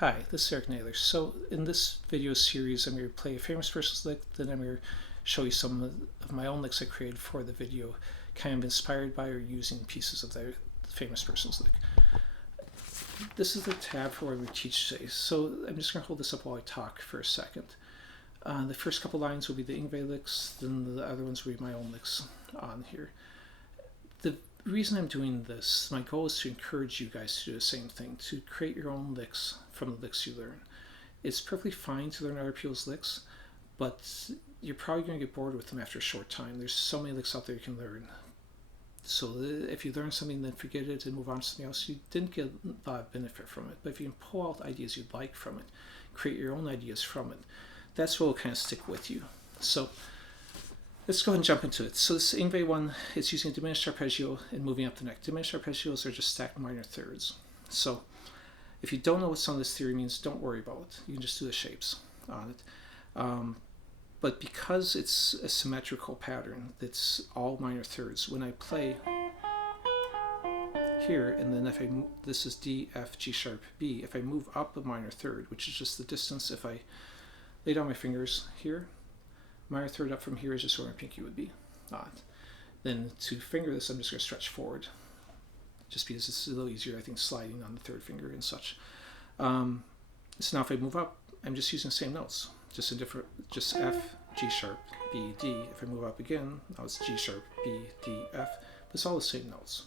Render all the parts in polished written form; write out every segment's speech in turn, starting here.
Hi, this is Naylor. So in this video series, I'm going to play a famous person's lick, then I'm going to show you some of my own licks I created for the video, kind of inspired by or using pieces of the famous person's lick. This is the tab for where we teach today. So I'm just going to hold this up while I talk for a second. The first couple lines will be the Yngwie licks, then the other ones will be my own licks on here. The reason I'm doing this, my goal is to encourage you guys to do the same thing, to create your own licks from the licks you learn. It's perfectly fine to learn other people's licks, but you're probably going to get bored with them after a short time. There's so many licks out there you can learn. So if you learn something, then forget it and move on to something else. You didn't get a lot of benefit from it, but if you can pull out ideas you'd like from it, create your own ideas from it, that's what will kind of stick with you. So let's go ahead and jump into it. So this Yngwie one is using a diminished arpeggio and moving up the neck. Diminished arpeggios are just stacked minor thirds. So if you don't know what some of this theory means, don't worry about it. You can just do the shapes on it. But because it's a symmetrical pattern that's all minor thirds, when I play here, and then if I move, this is D, F, G sharp, B, if I move up a minor third, which is just the distance, if I lay down my fingers here, minor third up from here is just where my pinky would be. Then to finger this, I'm just going to stretch forward, just because it's a little easier, I think, sliding on the third finger and such. So now if I move up, I'm just using the same notes, just a different, just F, G sharp, B, D. If I move up again, now it's G sharp, B, D, F. But it's all the same notes.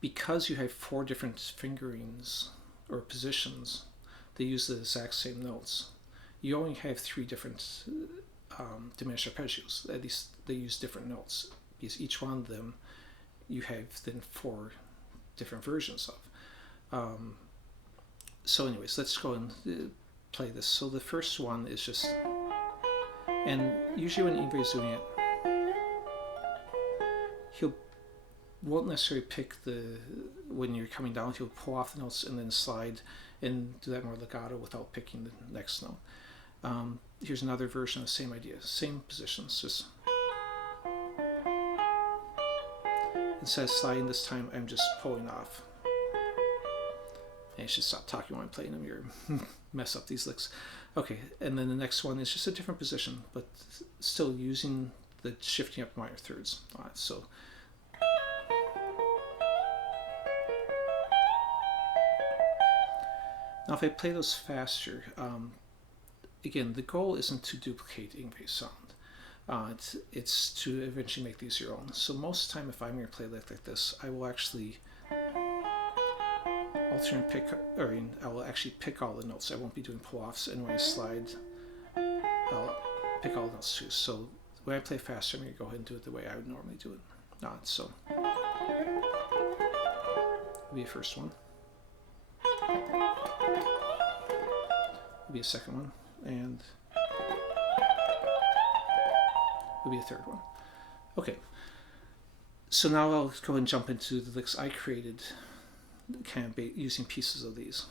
Because you have 4 different fingerings or positions, they use the exact same notes. You only have 3 different diminished arpeggios. At least they use different notes, because each one of them you have then 4 different versions of. So anyways, let's go and play this. So the first one is just, and usually when Yngwie is doing it, he'll won't necessarily pick when you're coming down, he'll pull off the notes and then slide and do that more legato without picking the next note. Here's another version of the same idea, same positions, just instead of sliding this time, I'm just pulling off. And I should stop talking when I'm playing them, you're mess up these licks. Okay, and then the next one is just a different position, but still using the shifting up minor thirds. So now if I play those faster, again, the goal isn't to duplicate Yngwie's sound. It's to eventually make these your own. So most of the time, if I'm going to play a lick like this, I will actually alternate pick, or I will actually pick all the notes. I won't be doing pull-offs, and when I slide, I'll pick all the notes too. So when I play faster, I'm going to go ahead and do it the way I would normally do it. So will be a first one. Will be a second one, and will be a third one. Okay. So now I'll go ahead and jump into the licks I created, kind of using pieces of these.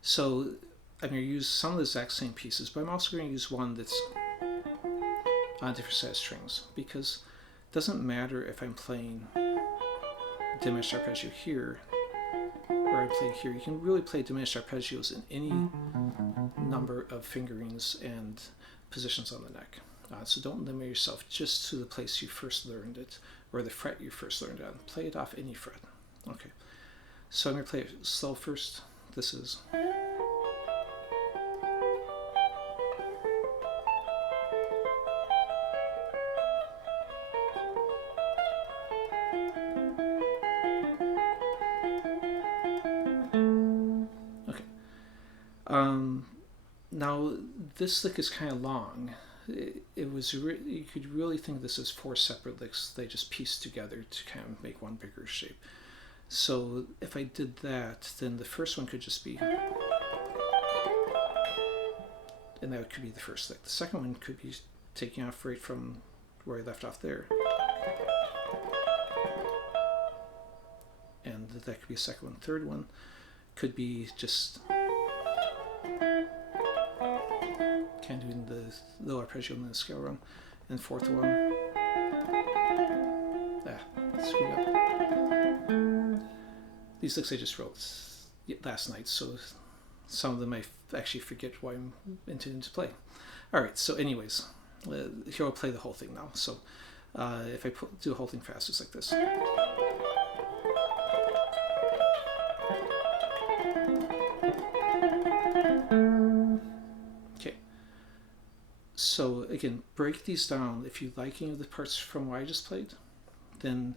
So I'm going to use some of the exact same pieces, but I'm also going to use one that's on a different set of strings, because it doesn't matter if I'm playing diminished arpeggio here or I play here. You can really play diminished arpeggios in any number of fingerings and positions on the neck. So don't limit yourself just to the place you first learned it or the fret you first learned it on. Play it off any fret. Okay, so I'm going to play it slow first. This is. Okay. Now this lick is kind of long. It was you could really think this is 4 separate licks they just pieced together to kind of make one bigger shape. So if I did that, then the first one could just be, and that could be the first lick. The second one could be taking off right from where I left off there, and that could be a second one. Third one could be just kind of doing the low arpeggio and the scale run, and fourth one, screwed up. These licks I just wrote. last night, so some of them I actually forget why I'm intending to play. Alright, so anyways, here I'll play the whole thing now. So if I do the whole thing fast, it's like this. Okay. So again, break these down. If you like any of the parts from what I just played, then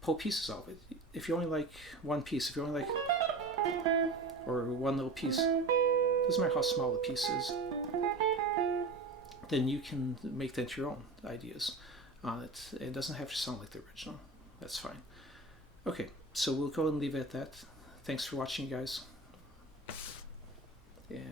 pull pieces of it. If you only like one piece, if you only like, or one little piece, doesn't matter how small the piece is, then you can make that your own ideas on it. It doesn't have to sound like the original. That's fine. Okay, so we'll go and leave it at that. Thanks for watching, guys. And